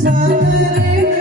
सारे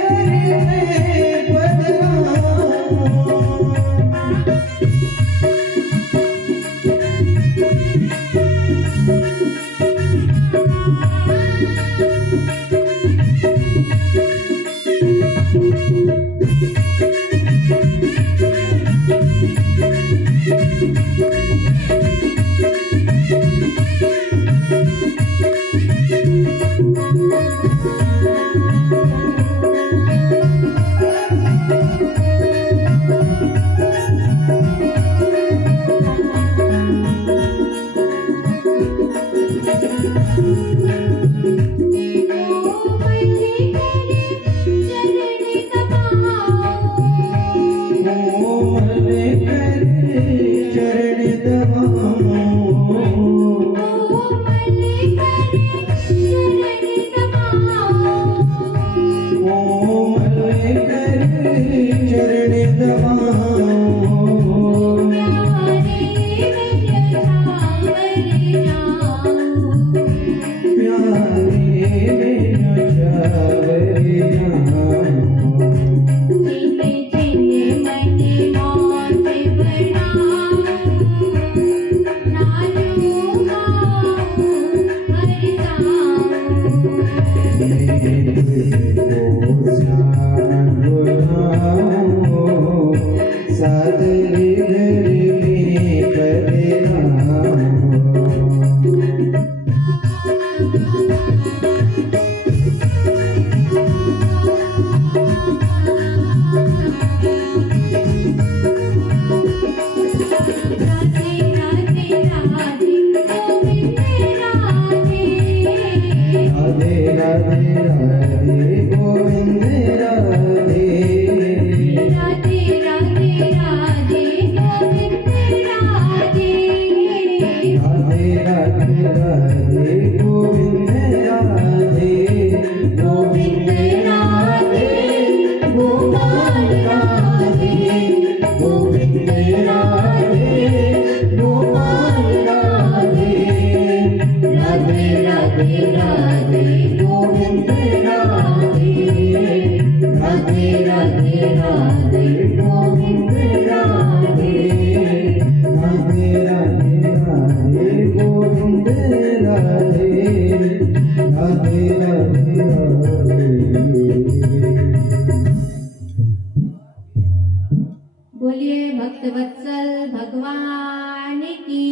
भक्तवत्सल भगवान की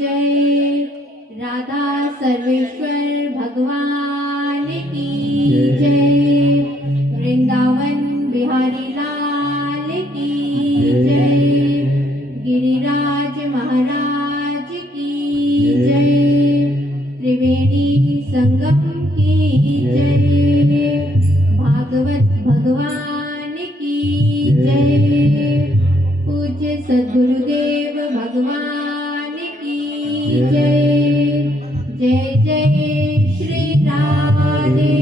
जय। राधा सर्वेश्वर भगवान की जय। वृंदावन बिहारी लाल की जय। गिरिराज महाराज की जय। त्रिवेणी संगम की जय। भागवत भगवान की जय। पूज्य सद्गुरुदेव भगवान की जय। जय जय श्री राधेश्याम।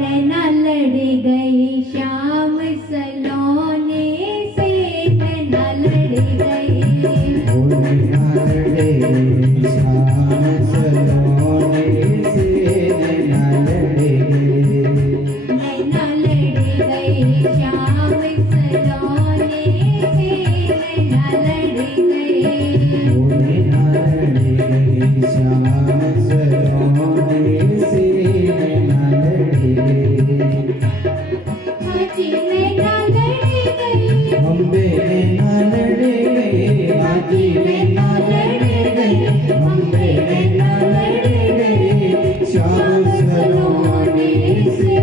नैना लड़ गई श्याम सलोने से। नैना लड़ गई। नैना लड़े श्याम सलोने से। नैना लड़े नैना लड़ गई श्याम सलोने से। नैना लड़ गई। नैना लड़े श्याम सलोने से। नैना लड़े हाजी नैना लड़ गई। अम्बे नैना लड़े हाजी नैना लड़े अम्बे नैना लड़े श्याम सलोने से।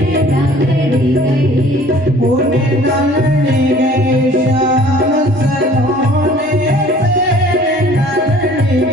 नैना लड़ गई। ओ नैना लड़े श्याम सलोने से। नैना लड़े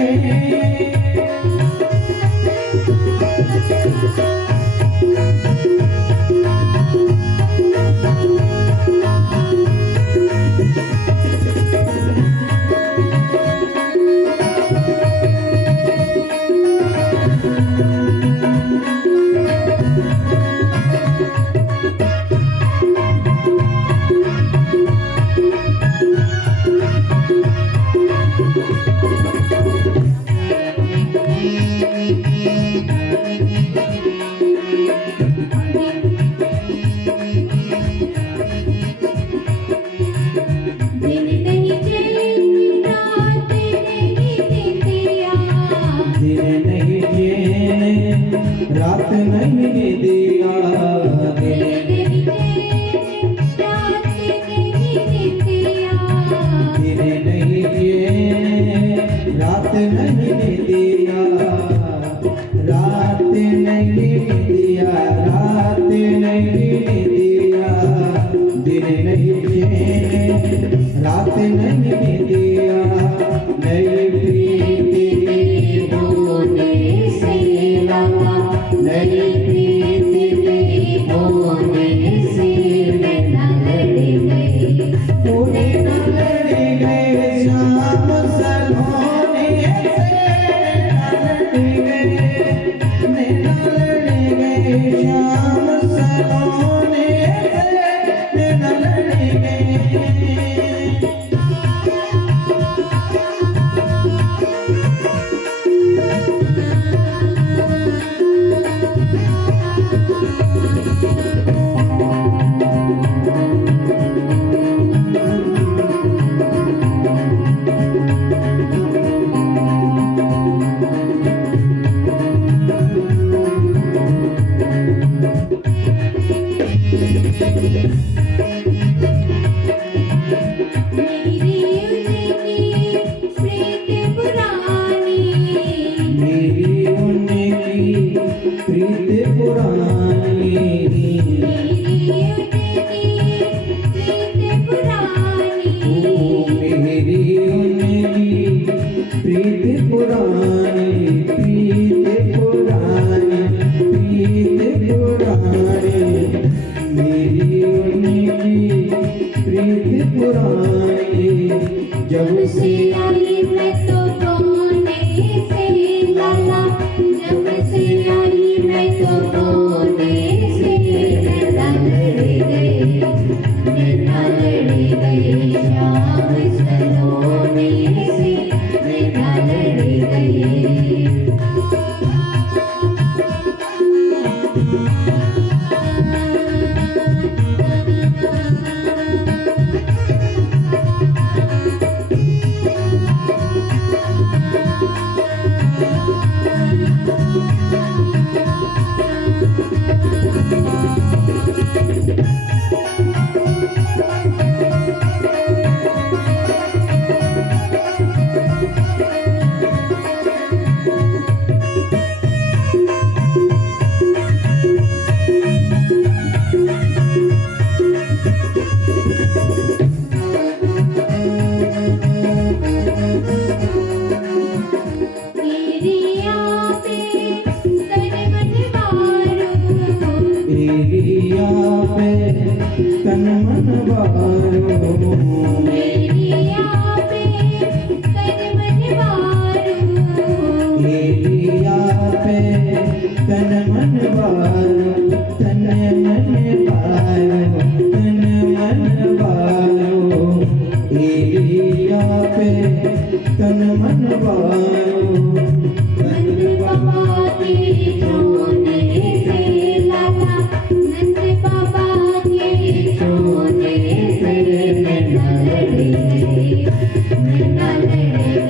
दिन नहीं चैन रात नहीं निंदिया। दिन नहीं चैन रात नहीं दिया। दिन नहीं चैन रात नहीं निंदिया। दिन नहीं चैन रात नहीं दिया। रात नहीं दिया रात नहीं दिया। दिन नहीं चैन रात नहीं दिया। नई प्रीति की होने से लगा। नई प्रीति की होने से नैना लड़ गई। नैना लड़ गए श्याम सलोने से। नैना लड़ गए श्याम सलोने से। नैना लड़ गए मेरी उनकी प्रीत पुरानी। मेरी उनकी प्रीत पुरानी। मेरी उनकी प्रीत पुरानी। मेरी उनकी प्रीत पुरानी। प्रीत पुरानी प्रीत पुरानी। मेरी उनकी प्रीत पुरानी। जब से आई मैं तो रोने एरिया पे तन मन मारो एरिया पे तन मन वारो एरिया पे तन मन मारो एरिया पे तन मन वारो तन मन वारो तन मन वारो एरिया पे तन मन वारो नंद बाबा के सोने से लाला नंद बाबा के सोने से नैना लड़ गए श्याम सलोने से नैना लड़ गए श्याम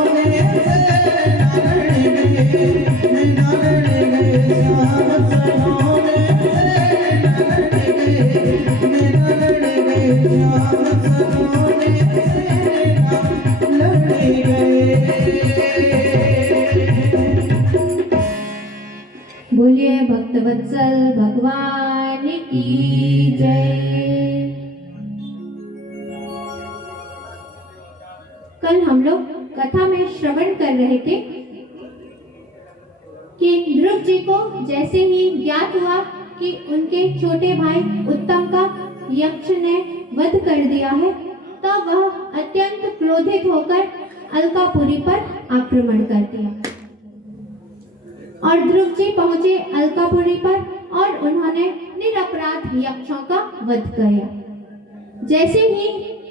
सलोने से नैना लड़ गए बोलिए भक्तवत्सल भगवान की जय। कल हम लोग कथा में श्रवण कर रहे थे कि ध्रुव जी को जैसे ही ज्ञात हुआ कि उनके छोटे भाई उत्तम का यक्ष ने वध कर दिया है, तब वह अत्यंत क्रोधित होकर अलकापुरी पर आक्रमण कर दिया और ध्रुव जी पहुंचे अलकापुरी पर और उन्होंने निरपराध यक्षों का वध किया। जैसे ही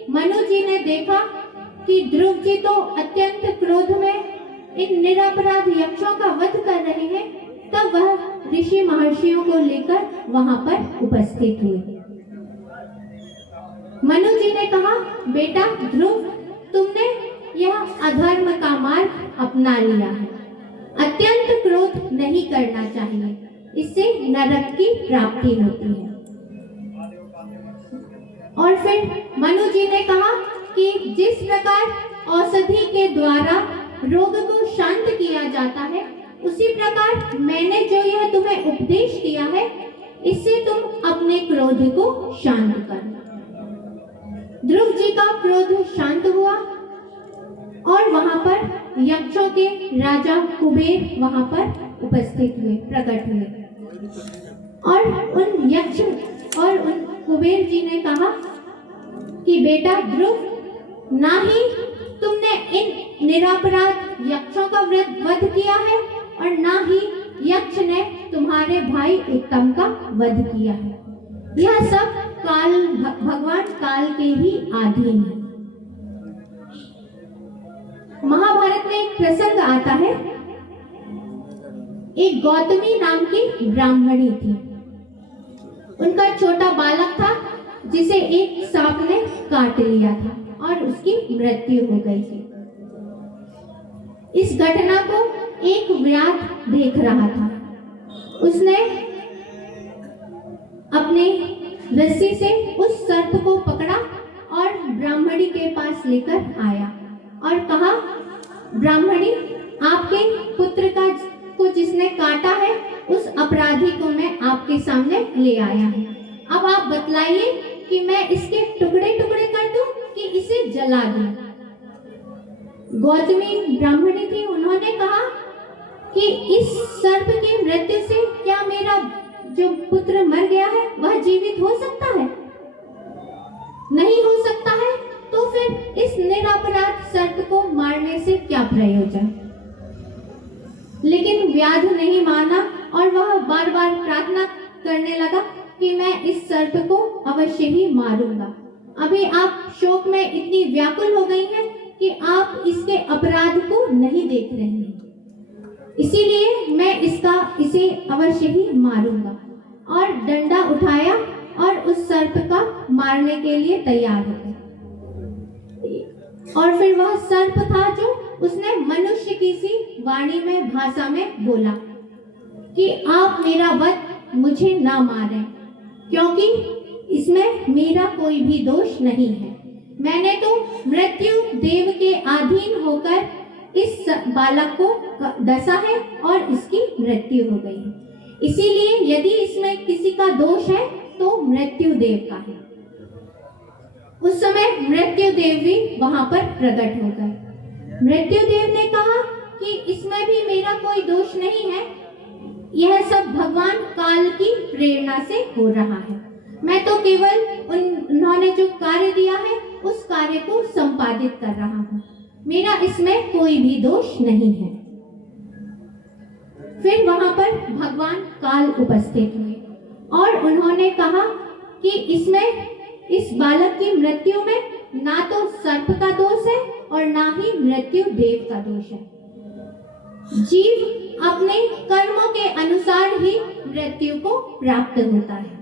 मनु जी ने देखा कि ध्रुव जी तो अत्यंत क्रोध में इन निरपराध यक्षों का वध कर रहे हैं, तब वह ऋषि महर्षियों को लेकर वहां पर उपस्थित हुए। मनु जी ने कहा, बेटा ध्रुव, तुमने यह अधर्म का मार्ग अपना लिया है, अत्यंत क्रोध नहीं करना चाहिए, इससे नरक की प्राप्ति होती है। और फिर मनु जी ने कहा कि जिस प्रकार औषधि के द्वारा रोग को शांत किया जाता है, उसी प्रकार मैंने जो यह तुम्हें उपदेश दिया है, इससे तुम अपने क्रोध को शांत करो। ध्रुव जी का क्रोध शांत हुआ और वहां पर यक्षों के राजा कुबेर वहां पर उपस्थित हुए, प्रकट हुए और उन कुबेर जी ने कहा कि बेटा ध्रुव, ना ही तुमने इन निरपराध यक्षों का वध किया है और ना ही यक्ष ने तुम्हारे भाई उत्तम का वध किया है। यह सब भगवान काल के ही अधीन है। महाभारत में एक प्रसंग आता है, एक गौतमी नाम की ब्राह्मणी थी। उनका छोटा बालक था जिसे एक सांप ने काट लिया था और उसकी मृत्यु हो गई थी। इस घटना को एक व्याध देख रहा था। उसने अपने रस्सी से उस सर्प को पकड़ा और ब्राह्मणी के पास लेकर आया और कहा, ब्राह्मणी, आपके पुत्र को जिसने काटा है, उस अपराधी को मैं आपके सामने ले आया हूँ। अब आप बतलाइए कि मैं इसके टुकड़े टुकड़े कर दूं कि इसे जला दूं। गौतमी ब्राह्मणी थी, उन्होंने कहा कि इस सर्प की मृत्यु से क्या मेरा जो पुत्र मर गया है वह जीवित हो सकता है? नहीं हो सकता है, तो फिर इस निरपराध सर्प को मारने से क्या प्रयोजन? लेकिन व्याध नहीं माना और वह बार बार प्रार्थना करने लगा कि मैं इस सर्प को अवश्य ही मारूंगा। अभी आप शोक में इतनी व्याकुल हो गई हैं कि आप इसके अपराध को नहीं देख रहे हैं, इसीलिए मैं इसे अवश्य ही मारूंगा। और डंडा उठाया और उस सर्प का मारने के लिए तैयार हो गए। और फिर वह सर्प था जो उसने मनुष्य की सी वाणी में भाषा में बोला कि आप मेरा वध मुझे ना मारें, क्योंकि इसमें मेरा कोई भी दोष नहीं है। मैंने तो मृत्यु देव के अधीन होकर इस बालक को डसा है और इसकी मृत्यु हो गई है। इसीलिए यदि इसमें किसी का दोष है तो मृत्यु देव का है। उस समय मृत्यु देव भी वहां पर प्रकट हो गए। मृत्यु देव ने कहा कि इसमें भी मेरा कोई दोष नहीं है, यह सब भगवान काल की प्रेरणा से हो रहा है। मैं तो केवल उन्होंने जो कार्य दिया है उस कार्य को संपादित कर रहा हूँ, मेरा इसमें कोई भी दोष नहीं है। फिर वहां पर भगवान काल उपस्थित हुए और उन्होंने कहा कि इस बालक की मृत्यु में ना तो सर्प का दोष है और ना ही मृत्यु देव का दोष है। जीव अपने कर्मों के अनुसार ही मृत्यु को प्राप्त होता है।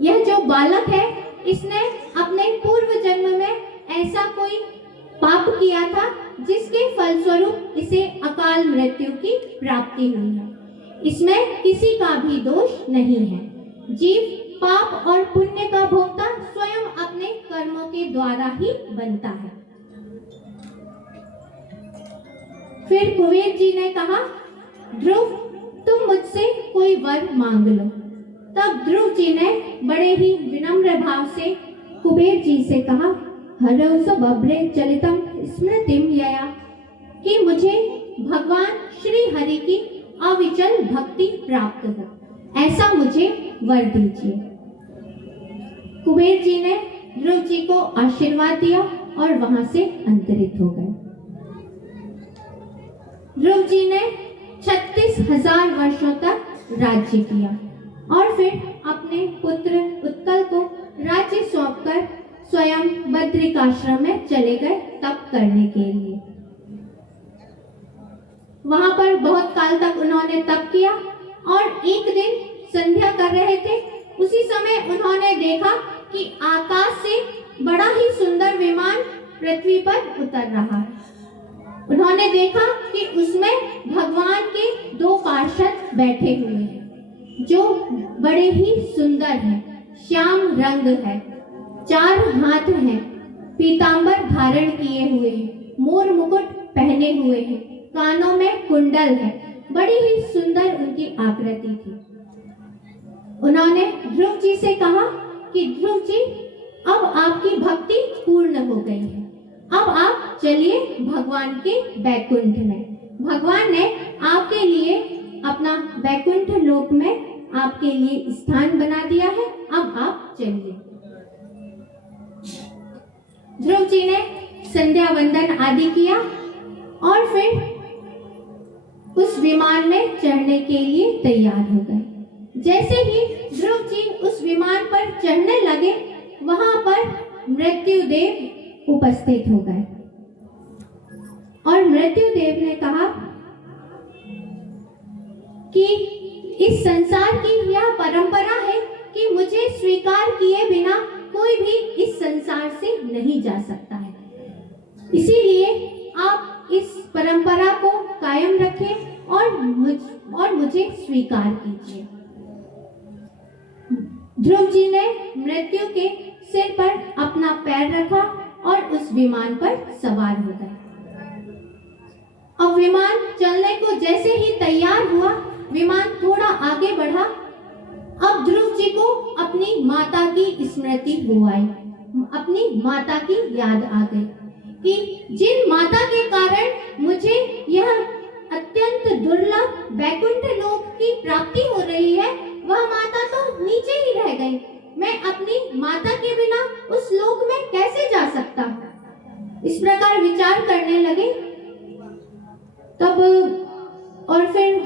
यह जो बालक है, इसने अपने पूर्व जन्म में ऐसा कोई पाप किया था जिसके फलस्वरूप इसे अकाल मृत्यु की प्राप्ति हुई है। इसमें किसी का भी दोष नहीं है। जीव पाप और पुण्य का भोक्ता स्वयं अपने कर्मों के द्वारा ही बनता है। फिर कुबेर जी ने कहा, ध्रुव तुम मुझसे कोई वर मांग लो। तब ध्रुव जी ने बड़े ही विनम्र भाव से कुबेर जी से कहा, हरौ स बभ्रे चलितम स्मृतिम यया, कि मुझे भगवान श्री हरि की अविचल भक्ति प्राप्त हो, ऐसा मुझे वर दीजिए। कुबेर जी ने ध्रुव जी को आशीर्वाद दिया और वहां से अंतरित हो गए। ध्रुव जी ने 36,000 वर्षों तक राज्य किया और फिर अपने पुत्र उत्कल को राज्य सौंपकर स्वयं बद्रिकाश्रम में चले गए तप करने के लिए। वहां पर बहुत काल तक उन्होंने तप किया और एक दिन संध्या कर रहे थे। उसी समय उन्होंने देखा कि आकाश से बड़ा ही सुंदर विमान पृथ्वी पर उतर रहा है। उन्होंने देखा कि उसमें भगवान के 2 पार्षद बैठे हुए हैं जो बड़े ही सुंदर हैं, श्याम रंग है, 4 हाथ हैं, पीतांबर धारण किए हुए हैं, मोर मुकुट पहने हुए हैं, कानों में कुंडल है, बड़ी ही सुंदर उनकी आकृति थी। उन्होंने ध्रुव जी से कहा कि ध्रुव जी, अब आपकी भक्ति पूर्ण हो गई है, अब आप चलिए भगवान के बैकुंठ में। भगवान ने आपके लिए अपना बैकुंठ लोक में आपके लिए स्थान बना दिया है, अब आप चलिए। ध्रुव जी ने संध्या वंदन आदि किया और फिर उस विमान में चढ़ने के लिए तैयार हो गए। जैसे ही ध्रुव जी उस विमान पर चढ़ने लगे, वहां पर मृत्यु देव उपस्थित हो गए और मृत्यु देव ने कहा कि इस संसार की यह परंपरा है कि मुझे स्वीकार किए बिना कोई भी इस संसार से नहीं जा सकता है, इसीलिए आप इस परंपरा को कायम रखें और मुझे स्वीकार कीजिए। ध्रुव जी ने मृत्यु के सिर पर अपना पैर रखा और उस विमान पर सवार हो गए। अब विमान चलने को जैसे ही तैयार हुआ, विमान थोड़ा आगे बढ़ा। अब ध्रुव जी को अपनी माता की स्मृति हो आई, अपनी माता की याद आ गई कि जिन माता के कारण मुझे यह अत्यंत दुर्लभ बैकुंठ लोक की प्राप्ति हो रही है, वह माता तो नीचे ही रह गई। मैं अपनी माता के बिना उस लोक में कैसे जा सकता हूँ? इस प्रकार विचार करने लगे। तब और फिर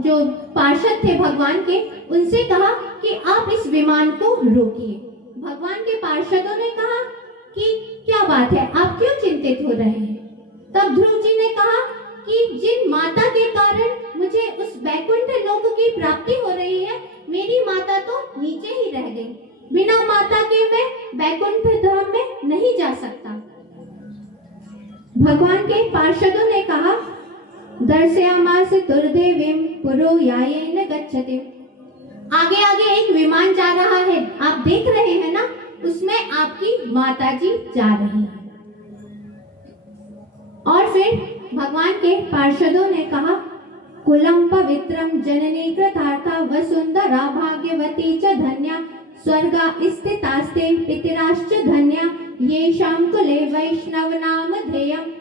जो पार्षद थे भगवान के, उनसे कहा कि आप इस विमान को रोकिए। भगवान के पार्षदों ने कहा कि क्या बात है, आप क्यों चिंतित हो रहे हैं? तब ध्रुव जी ने कहा कि जिन माता के कारण मुझे उस बैकुंठ लोक की प्राप्ति हो रही है, मेरी माता तो नीचे ही रह गई। बिना माता के मैं बैकुंठ धाम में नहीं जा सकता। भगवान दर्शयामास दुर्देवीं पुरोयायेन गच्छति। आगे आगे एक विमान जा रहा है, आप देख रहे हैं ना, उसमें आपकी माताजी जा रही है। और फिर भगवान के पार्षदों ने कहा, कुलम पवित्रम जननी कृतार्था वसुंधरा भाग्यवती च धन्या स्वर्गा स्थितास्ते पितराश्च धन्या येषां कुले वैष्णव नाम ध्येयम्।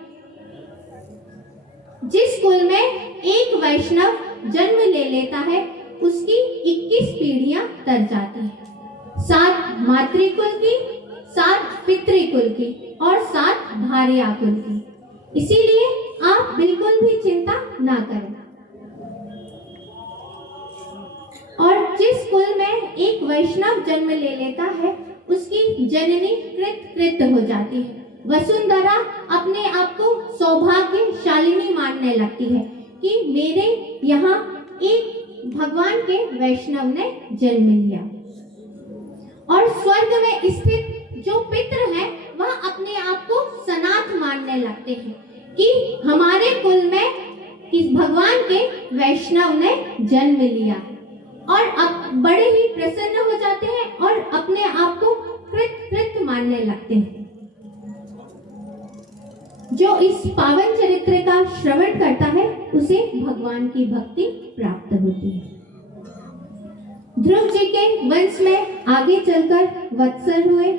जिस कुल में एक वैष्णव जन्म ले लेता है उसकी 21 पीढ़ियां तर जाती हैं। 7 मातृकुल की, 7 पितृकुल की और 7 भार्याकुल की। इसीलिए आप बिल्कुल भी चिंता ना करें। और जिस कुल में एक वैष्णव जन्म ले लेता है उसकी जननी कृत हो जाती है। वसुंधरा अपने आप को सौभाग्यशालिनी मानने लगती है कि मेरे यहाँ एक भगवान के वैष्णव ने जन्म लिया। और स्वर्ग में स्थित जो पितृ हैं वह अपने आप को सनाथ मानने लगते हैं कि हमारे कुल में इस भगवान के वैष्णव ने जन्म लिया, और अब बड़े ही प्रसन्न हो जाते हैं और अपने आप को कृत मानने लगते हैं। जो इस पावन चरित्र का श्रवण करता है उसे भगवान की भक्ति प्राप्त होती है। ध्रुव जी के वंश में आगे चलकर वत्सर हुए,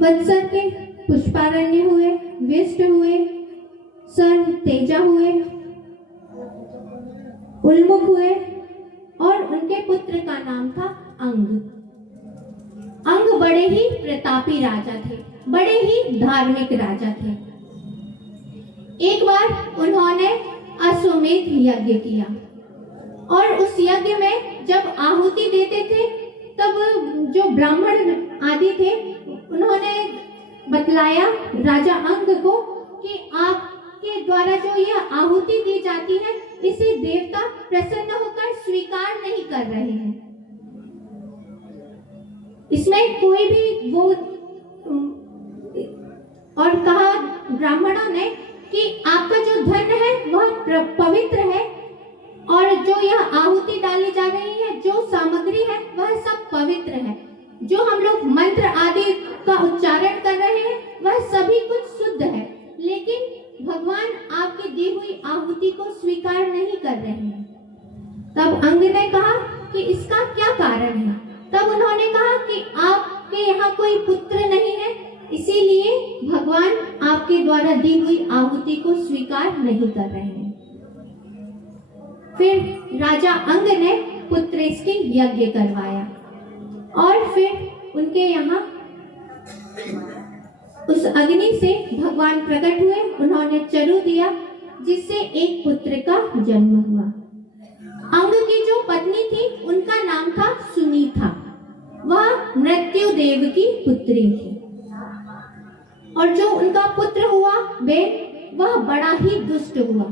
वत्सर के पुष्पारण्य हुए, विष्ट हुए, सर्व तेजा हुए, उल्मुख हुए और उनके पुत्र का नाम था अंग। अंग बड़े ही प्रतापी राजा थे, बड़े ही धार्मिक राजा थे। एक बार उन्होंने अश्वमेध यज्ञ किया और उस यज्ञ में जब आहुति देते थे तब जो ब्राह्मण आदि थे उन्होंने बतलाया राजा अंग को कि आपके द्वारा जो यह आहुति दी जाती है इसे देवता प्रसन्न होकर स्वीकार नहीं कर रहे हैं। इसमें कोई भी वो, और कहा ब्राह्मणों ने कि आपका जो धन है वह पवित्र है और जो यह आहुति डाली जा रही है, जो सामग्री है वह सब पवित्र है। जो हम लोग मंत्र आदि का उच्चारण कर रहे हैं वह सभी कुछ शुद्ध है, लेकिन भगवान आपकी दी हुई आहुति को स्वीकार नहीं कर रहे हैं। तब अंग ने कहा कि इसका क्या कारण है। तब उन्होंने कहा कि आपके यहाँ कोई पुत्र नहीं है, इसीलिए भगवान आपके द्वारा दी हुई आहुति को स्वीकार नहीं कर रहे हैं। फिर राजा अंग ने पुत्रेष्टि यज्ञ करवाया और फिर उनके यहाँ उस अग्नि से भगवान प्रकट हुए, उन्होंने चरु दिया जिससे एक पुत्र का जन्म हुआ। अंग की जो पत्नी थी उनका नाम था सुनीता, वह मृत्यु देव की पुत्री थी। और जो उनका पुत्र हुआ वह बड़ा ही दुष्ट हुआ,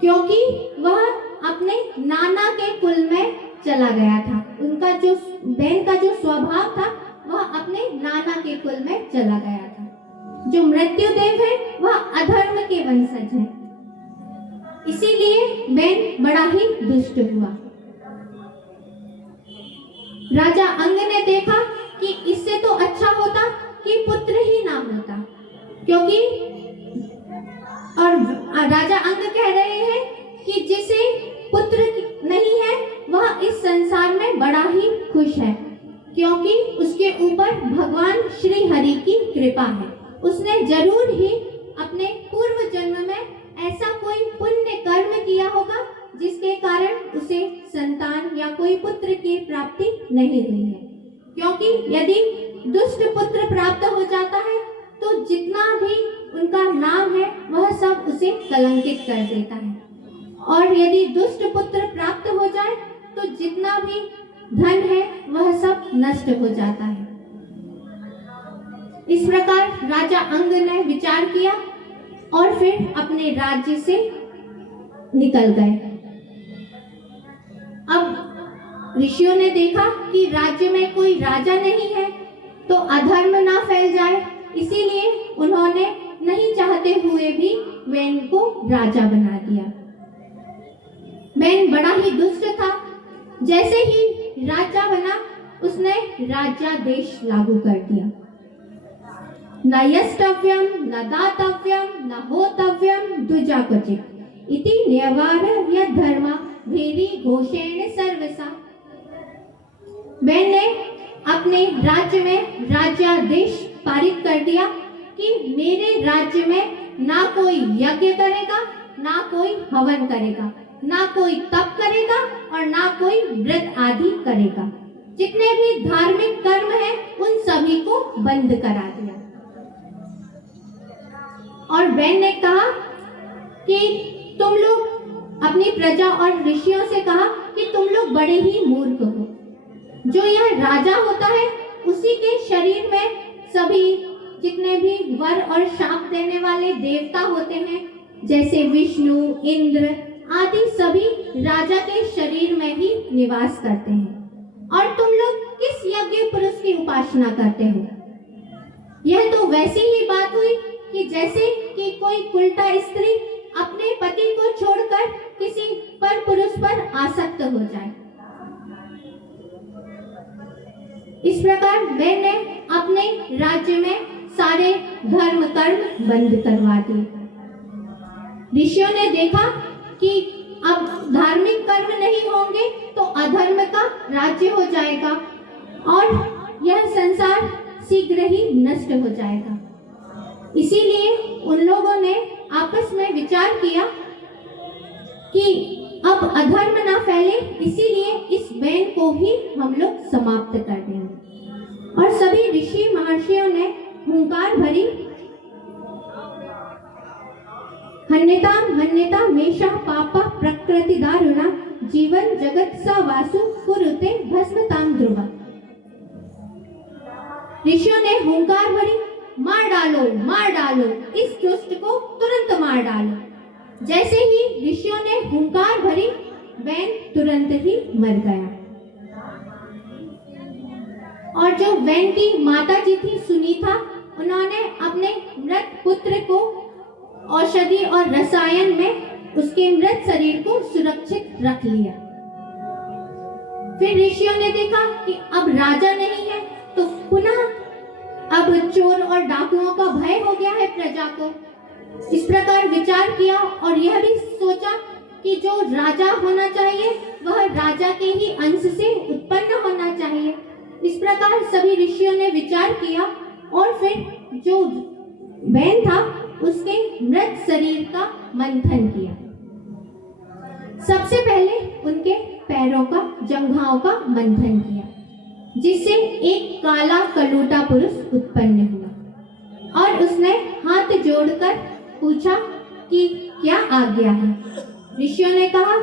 क्योंकि वह अपने नाना के कुल में चला गया था। उनका जो बहन का जो स्वभाव था वह अपने नाना के कुल में चला गया था। जो मृत्यु देव है वह अधर्म के वंशज है, इसीलिए बहन बड़ा ही दुष्ट हुआ। राजा अंग ने देखा कि इससे तो अच्छा होता कि पुत्र ही ना होता, क्योंकि और राजा अंग कह रहे हैं कि जिसे पुत्र नहीं है वह इस संसार में बड़ा ही खुश है, क्योंकि उसके ऊपर भगवान श्री हरि की कृपा है। उसने जरूर ही अपने पूर्व जन्म में ऐसा कोई पुण्य कर्म किया होगा जिसके कारण उसे संतान या कोई पुत्र की प्राप्ति नहीं हुई है। क्योंकि यदि दुष्ट पुत्र प्राप्त हो जाता है तो जितना भी उनका नाम है वह सब उसे कलंकित कर देता है, और यदि दुष्ट पुत्र प्राप्त हो जाए तो जितना भी धन है वह सब नष्ट हो जाता है। इस प्रकार राजा अंग ने विचार किया और फिर अपने राज्य से निकल गए। अब ऋषियों ने देखा कि राज्य में कोई राजा नहीं है तो अधर्म ना फैल जाए, इसीलिए उन्होंने नहीं चाहते हुए भी वेन को राजा बना दिया। बैन बड़ा ही दुष्ट था। जैसे ही राजा बना उसने राज्यादेश लागू कर दिया। न यष्टव्यम न दातव्यम न होतव्यम द्विजा क्वचित् इति न्यवार्य धर्मा भेरी घोषेण सर्वसा। बैन ने अपने राज्य में राज्यादेश पारित कर दिया कि मेरे राज्य में ना कोई यज्ञ करेगा, ना कोई हवन करेगा, ना कोई तप करेगा और ना कोई व्रत आदि करेगा। जितने भी धार्मिक कर्म हैं उन सभी को बंद करा दिया। और बैन ने कहा कि तुम लोग अपनी प्रजा और ऋषियों से कहा कि तुम लोग बड़े ही मूर्ख हो। जो यह राजा होता है उसी के शरीर में सभी जितने भी वर और शाप देने वाले देवता होते हैं, जैसे विष्णु, इंद्र आदि सभी राजा के शरीर में ही निवास करते हैं। और तुम लोग किस यज्ञ पुरुष की उपासना करते हो? यह तो वैसी ही बात हुई कि जैसे कि कोई उल्टा स्त्री अपने पति को छोड़कर किसी पर पुरुष पर आसक्त हो जाए। इस प्रकार मैंने अपने राज्य में सारे धर्म कर्म बंद करवा दिए। ऋषियों ने देखा कि अब धार्मिक कर्म नहीं होंगे तो अधर्म का राज्य हो जाएगा और यह संसार शीघ्र ही नष्ट हो जाएगा। इसीलिए उन लोगों ने आपस में विचार किया कि अब अधर्म ना फैले, इसीलिए इस बैन को ही हम लोग समाप्त कर देंगे। और सभी ऋषि महर्षियों ने हुंकार भरी, हन्यता मेषा पापा प्रकृति दारुणा जीवन जगत सा वासु कुरुते भस्मताम ध्रुवा। ऋषियों ने हुंकार भरी, मार डालो इस दुष्ट को तुरंत मार डालो। जैसे ही ऋषियों ने हुंकार भरी बैन तुरंत ही मर गया। और जो बैन की माता जी थी सुनीता, उन्होंने अपने मृत पुत्र को औषधि और रसायन में उसके मृत शरीर को सुरक्षित रख लिया। फिर ऋषियों ने देखा कि अब राजा नहीं है तो पुनः अब चोर और डाकुओं का भय हो गया है प्रजा को। इस प्रकार विचार किया और यह भी सोचा कि जो राजा होना चाहिए वह राजा के ही अंश से उत्पन्न होना चाहिए। इस प्रकार सभी ऋषियों ने विचार किया और फिर जो बैन था उसके मृत शरीर का मंथन किया। सबसे पहले उनके पैरों का, जंघाओं का मंथन किया, जिससे एक काला कलूटा पुरुष उत्पन्न हुआ। और उसने हाथ जोड़कर पूछा कि क्या आज्ञा है। ऋषियों ने कहा,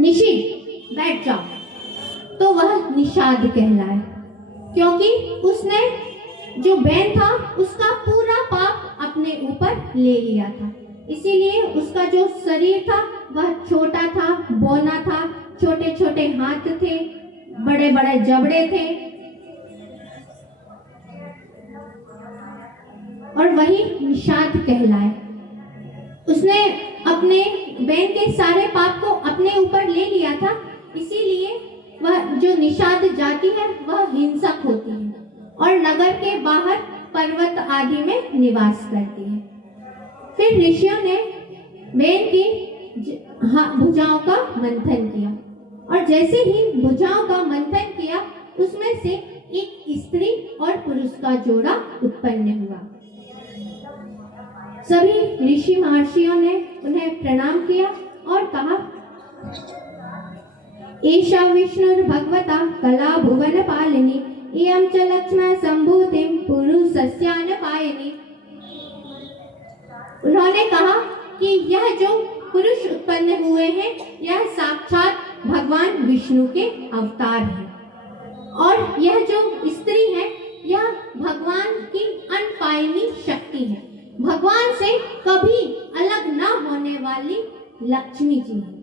निषिद्ध बैठ जाओ। तो वह निषाद कहलाए, क्योंकि उसने जो बैन था उसका पूरा पाप अपने ऊपर ले लिया था। इसीलिए उसका जो शरीर था वह छोटा था, बौना था, छोटे छोटे हाथ थे, बड़े बड़े जबड़े थे और वही निषाद कहलाए। उसने अपने बैन के सारे पाप को अपने ऊपर ले लिया था। इसीलिए वह जो निषाद जाति है वह हिंसक होती है और नगर के बाहर पर्वत आदि में निवास करती है। फिर ऋषियों ने बैन की भुजाओं का मंथन किया और जैसे ही भुजाओं का मंथन किया उसमें से एक स्त्री और पुरुष का जोड़ा उत्पन्न हुआ। सभी ऋषि महर्षियों ने उन्हें प्रणाम किया और कहा, ईशा विष्णुर भगवता कला भुवन पालिनी इयं च लक्ष्मण संभूतिम पुरुषस्यान पायनी। उन्होंने कहा कि यह जो पुरुष उत्पन्न हुए हैं यह साक्षात भगवान विष्णु के अवतार हैं और यह जो स्त्री है यह भगवान की अनपायनी शक्ति है, भगवान से कभी अलग न होने वाली लक्ष्मी जी है।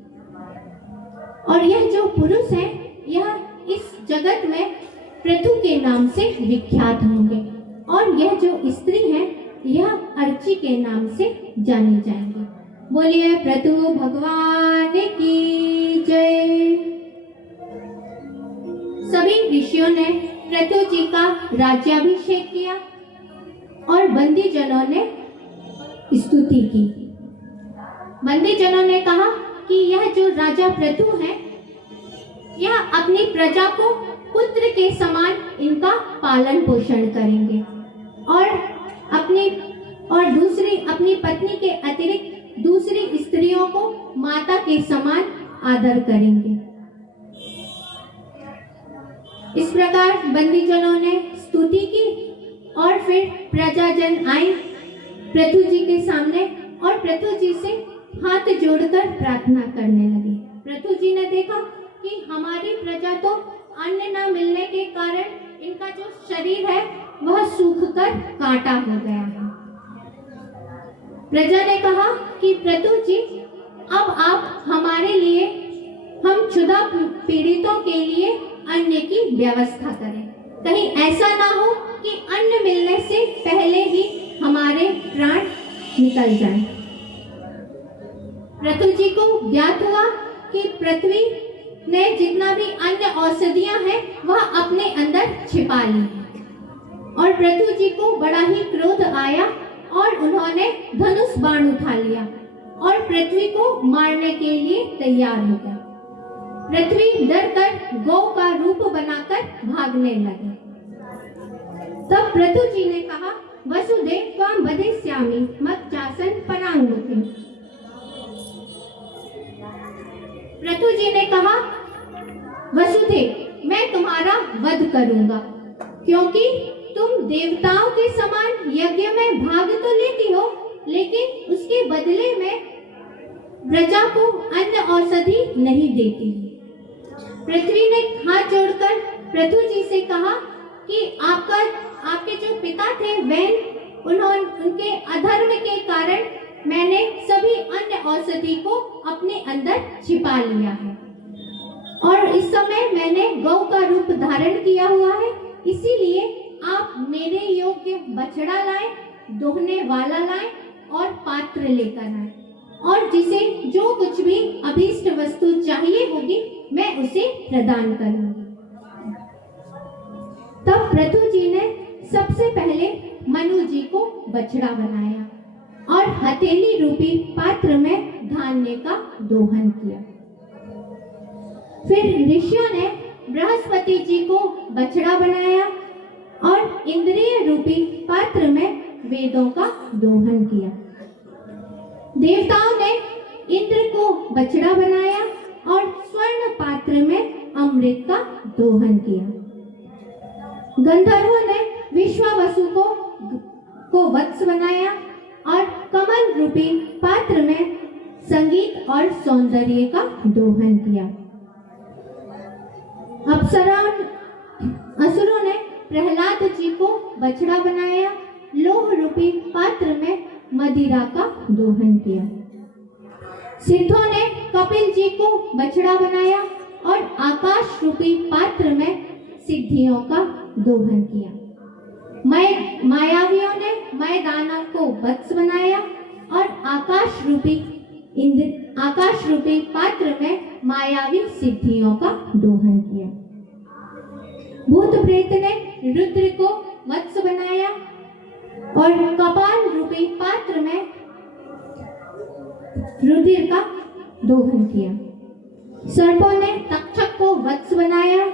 और यह जो पुरुष है यह इस जगत में पृथु के नाम से विख्यात होंगे और यह जो स्त्री है यह अर्ची के नाम से जानी जाएंगी। बोलिए पृथु भगवान की। ऋषियों ने पृथु जी का राज्याभिषेक किया और बंदी जनों ने स्तुति की। बंदी जनों ने कहा कि यह जो राजा पृथु है, यह अपनी प्रजा को पुत्र के समान इनका पालन पोषण करेंगे और अपनी पत्नी के अतिरिक्त दूसरी स्त्रियों को माता के समान आदर करेंगे। इस प्रकार बंदीजनों ने स्तुति की और फिर प्रजाजन आए पृथु जी के सामने और पृथु जी से हाथ जोड़कर प्रार्थना करने लगे। पृथु जी ने देखा कि हमारी प्रजा तो अन्न न मिलने के कारण इनका जो शरीर है वह सूखकर कांटा हो गया है। प्रजा ने कहा कि पृथु जी, अब आप हमारे लिए, हम क्षुधा पीड़ितों के लिए अन्न की व्यवस्था करें। कहीं ऐसा ना हो कि अन्न मिलने से पहले ही हमारे प्राण निकल जाएं। पृथु जी को ज्ञात हुआ कि पृथ्वी ने जितना भी अन्य औषधियां हैं वह अपने अंदर छिपा ली और पृथु जी को बड़ा ही क्रोध आया और उन्होंने धनुष बाण उठा लिया और पृथ्वी को मारने के लिए तैयार हो गए। पृथ्वी डरकर गौ का रूप बनाकर भागने लगे। तब पृथु जी ने कहा, वसुदेव त्वां वदिष्यामि मच्चासन परांगमुखे। पृथु जी ने कहा, वसुदेव, मैं तुम्हारा वध करूंगा, क्योंकि तुम देवताओं के समान यज्ञ में भाग तो लेती हो, लेकिन उसके बदले में प्रजा को अन्न औषधि नहीं देती। पृथ्वी ने हाथ जोड़कर पृथु जी से कहा कि आपके जो पिता थे उनके अधर्म के कारण मैंने सभी अन्य औषधि को अपने अंदर छिपा लिया है और इस समय मैंने गौ का रूप धारण किया हुआ है, इसीलिए आप मेरे योग्य बछड़ा लाएं, दोहने वाला लाएं और पात्र लेकर आएं और जिसे जो कुछ भी अभीष्ट वस्तु चाहिए होगी मैं उसे प्रदान करूंगी। तब पृथु जी ने सबसे पहले मनु जी को बछड़ा बनाया और हथेली रूपी पात्र में धान्य का दोहन किया। फिर ऋषियों ने बृहस्पति जी को बछड़ा बनाया और इंद्रिय रूपी पात्र में वेदों का दोहन किया। देवताओं ने इंद्र को बछड़ा बनाया और स्वर्ण पात्र में अमृत का दोहन किया। गंधर्वों ने विश्वावसु को वत्स बनाया और कमल रूपी पात्र में संगीत और सौंदर्य का दोहन किया। असुरों ने प्रहलाद जी को बछड़ा बनाया, लोह रूपी पात्र में मदिरा का दोहन किया। सिद्धों ने कपिल जी को बछड़ा बनाया और आकाश रूपी पात्र में सिद्धियों का दोहन किया। मायावियों ने मैदाना को वत्स बनाया और आकाश रूपी पात्र में मायावी सिद्धियों का दोहन किया। भूत प्रेत ने रुद्र को वत्स बनाया और कपाल रूपी पात्र में रुधिर का दोहन किया। सर्पों ने तक्षक को वत्स बनाया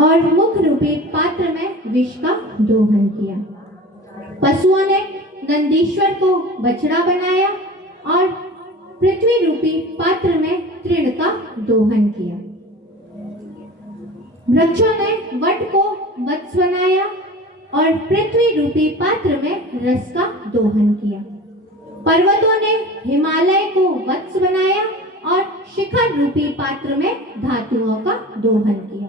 और मुख रूपी पात्र में विष का दोहन किया। पशुओं ने नंदीश्वर को बछड़ा बनाया और पृथ्वी रूपी पात्र में तृण का दोहन किया। वृक्षों ने वट को वत्स बनाया और पृथ्वी रूपी पात्र में रस का दोहन किया। पर्वतों ने हिमालय को वत्स बनाया और शिखर रूपी पात्र में धातुओं का दोहन किया।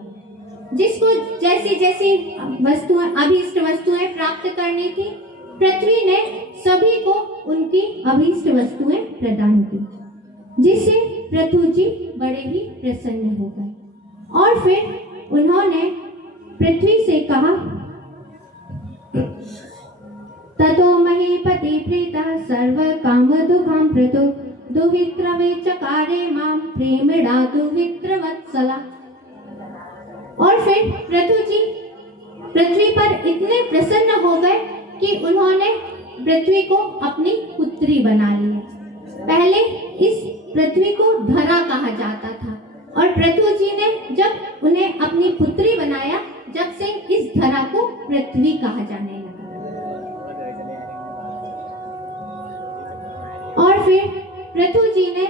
जिसको जैसी जैसी वस्तुएं, अभीष्ट वस्तुएं प्राप्त करनी थी, पृथ्वी ने सभी को उनकी अभीष्ट वस्तुएं प्रदान की, जिससे पृथु जी बड़े ही प्रसन्न हो गए। और फिर उन्होंने पृथ्वी से कहा, ततो महीपति प्रीतः सर्व काम दुघां पृथु दुहित्रवे चकारे मां प्रेमिणा दुहित्र वत्सला। और फिर पृथु जी पृथ्वी पर इतने प्रसन्न हो गए कि उन्होंने पृथ्वी को अपनी पुत्री बना लिया। पहले इस पृथ्वी को धरा कहा जाता था और पृथु जी ने जब उन्हें अपनी पुत्री बनाया, जब से इस धरा को पृथ्वी कहा जाने लगा। और फिर पृथु जी ने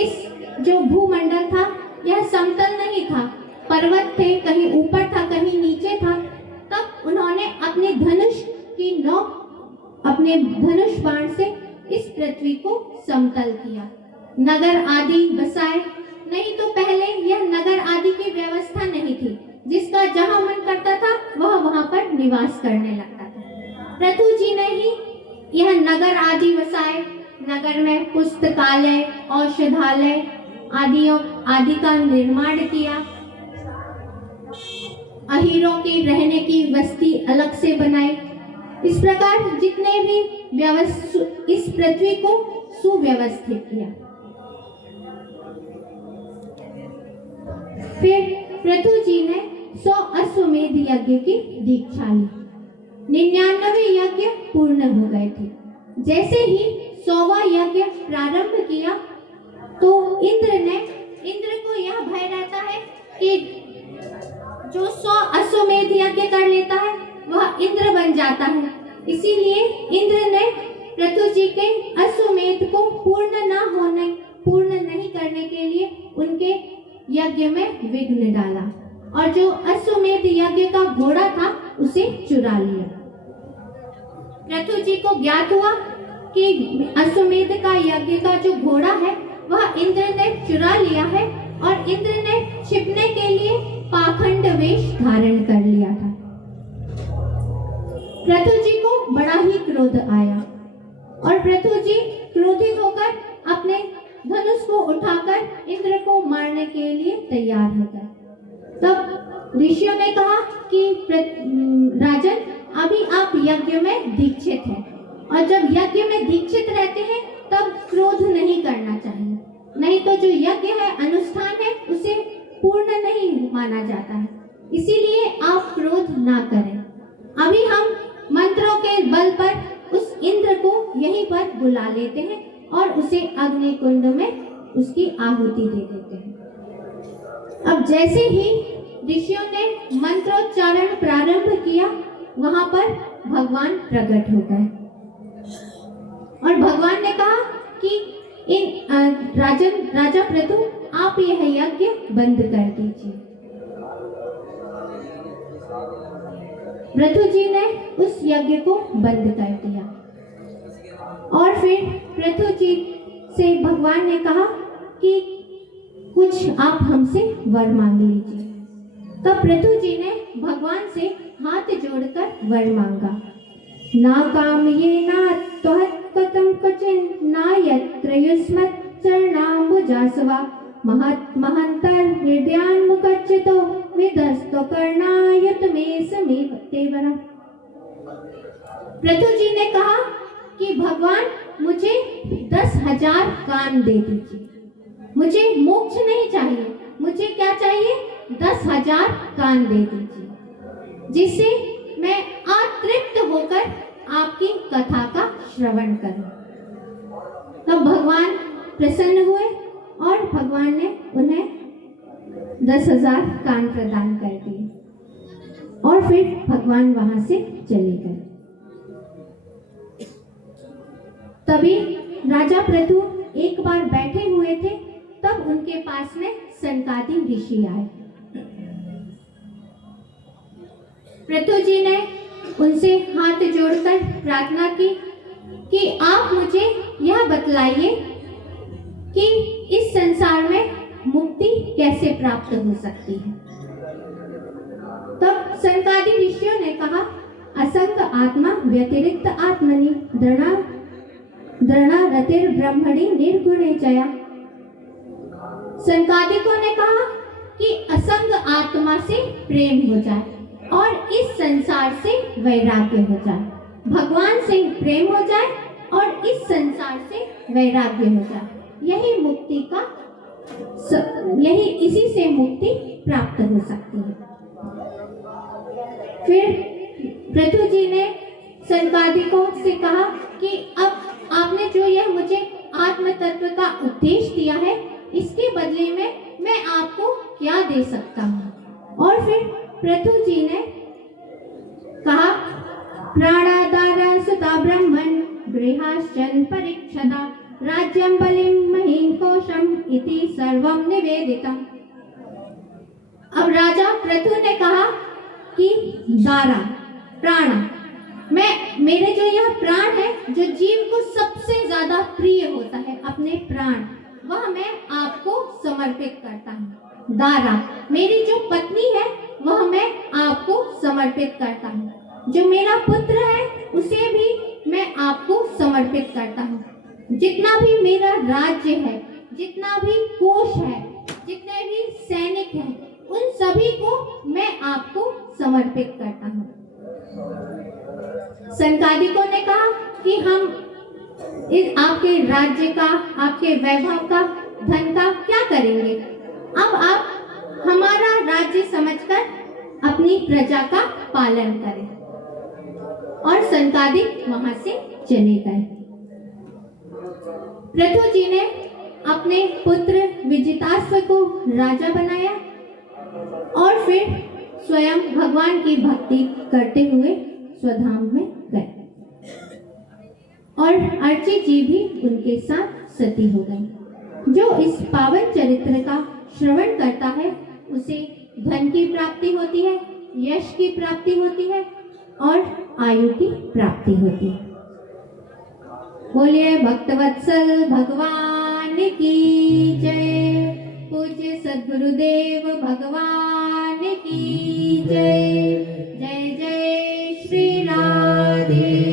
इस जो भूमंडल था यह समतल नहीं था, पर्वत थे, कहीं ऊपर था कहीं नीचे था। तब उन्होंने अपने धनुष बाण से इस पृथ्वी को समतल किया, नगर आदि बसाए। नहीं तो पहले यह नगर आदि की व्यवस्था नहीं थी, जिसका जहां मन करता था वह वहां पर निवास करने लगता था। पृथु जी ने ही यह नगर आदि बसाए। नगर में पुस्तकालय, औषधालय आदि का निर्माण किया। अहीरों की रहने की बस्ती अलग से बनाई। इस प्रकार जितने भी इस पृथ्वी को सुव्यवस्थित किया। फिर पृथु जी ने 100 अश्वमेध यज्ञ की दीक्षा ली। 99 यज्ञ पूर्ण हो गए थे। जैसे ही 100वां यज्ञ प्रारंभ किया तो इंद्र को यह भय रहता है कि जो 100 अश्वमेध यज्ञ कर लेता है वह इंद्र बन जाता है। इसीलिए इंद्र ने पृथु जी के अश्वमेध को पूर्ण नहीं करने के लिए उनके यज्ञ में विघ्न डाला और जो अश्वमेध यज्ञ का घोड़ा था उसे चुरा लिया। पृथु जी को ज्ञात हुआ कि अश्वमेध का यज्ञ का जो घोड़ा है वह इंद्र ने चुरा लिया है और इंद्र ने छिपने के लिए पाखंड वेश धारण कर लिया था। पृथु जी को बड़ा ही क्रोध आया और पृथु जी क्रोधित होकर अपने धनुष को उठाकर इंद्र को मारने के लिए तैयार हो गए। तब ऋषियों ने कहा कि राजन, अभी आप यज्ञ में दीक्षित हैं और जब यज्ञ में दीक्षित रहते हैं तब क्रोध नहीं करना चाहिए, नहीं तो जो यज्ञ है, अनुष्ठान है, उसे पूर्ण नहीं माना जाता है। इसीलिए आप क्रोध ना करें। अभी हम मंत्रों के बल पर उस इंद्र को यहीं पर बुला लेते हैं और उसे अग्नि कुंड में उसकी आहुति दे देते हैं। अब जैसे ही ऋषियों ने मंत्रोच्चारण प्रारंभ किया, वहां पर भगवान प्रकट हो गए और भगवान ने कहा कि राजा पृथु, आप यह यज्ञ बंद कर दीजिए। पृथु जी ने उस यज्ञ को बंद कर दिया और फिर पृथु जी से भगवान ने कहा कि कुछ आप हमसे वर मांग लीजिए। तब पृथु जी ने भगवान से हाथ जोड़कर वर मांगा। ना काम ये ना त्वहत्पतम क्वचिन ना यत्र युष्मत् चरणाम्बुजास्वा महंतर हृदयान्मुखच्चितो विधस्तो कर्णायुत में समीप तेवरा। पृथु जी ने कहा कि भगवान, मुझे 10,000 कान दे दीजिए। मुझे मोक्ष नहीं चाहिए, मुझे क्या चाहिए? 10,000 कान दे दीजिए, जिससे मैं अतृप्त होकर आपकी कथा का श्रवण करूं। तब भगवान प्रसन्न हुए और भगवान ने उन्हें 10,000 कान प्रदान कर दिए और फिर भगवान वहां से चले गए। तभी राजा पृथु एक बार बैठे हुए थे, तब उनके पास में सनकादि ऋषि आए। पृथु जी ने उनसे हाथ जोड़कर प्रार्थना की कि आप मुझे यह बतलाइए कि इस संसार में मुक्ति कैसे प्राप्त हो सकती है। तब सनकादि ऋषियों ने कहा, असंग आत्मा व्यतिरिक्त आत्मनि दृढ़ा रतिर ब्रह्मणि निर्गुणे जया। सनकादिकों ने कहा कि असंग आत्मा से प्रेम हो जाए और इस संसार से वैराग्य हो जाए, भगवान से प्रेम हो जाए और इस संसार से वैराग्य हो जाए, यही मुक्ति का यही इसी से मुक्ति प्राप्त हो सकती है। फिर पृथु जी ने सनकादिकों से कहा कि अब आपने जो यह मुझे आत्म तत्व का उपदेश दिया है, इसके बदले में मैं आपको क्या दे सकता हूँ। और फिर पृथु जी ने कहा, प्राणादार सुता ब्रह्मन् गृहाश्चन परीक्षदा राज्यं बलिं महीं कोशम इति सर्वं निवेदितम्। अब राजा पृथु ने कहा कि दारा प्राणा, मेरे जो यह प्राण है, जो जीव को सबसे ज्यादा प्रिय होता है, अपने प्राण, वह मैं आपको समर्पित करता हूँ। दारा, मेरी जो पत्नी है वह मैं आपको समर्पित करता हूँ। जो मेरा पुत्र है उसे भी मैं आपको समर्पित करता हूँ। जितना भी मेरा राज्य है, जितना भी कोष है, जितने भी सैनिक हैं, उन सभी को मैं आपको समर्पित करता हूँ। सनकादिकों ने कहा कि हम इस आपके राज्य का, आपके वैभव का, धन का क्या करेंगे। अब आप हमारा राज्य समझकर अपनी प्रजा का पालन करें। और सनकादिक वहां से चले गए। पृथु जी ने अपने पुत्र विजिताश्व को राजा बनाया और फिर स्वयं भगवान की भक्ति करते हुए स्वधाम में गए और अर्ची जी भी उनके साथ सती हो गई। जो इस पावन चरित्र का श्रवण करता है उसे धन की प्राप्ति होती है, यश की प्राप्ति होती है और आयु की प्राप्ति होती है। बोलिए भक्तवत्सल भगवान की जय। पूज्य सद्गुरुदेव भगवान की जय। जय जय श्री राधे।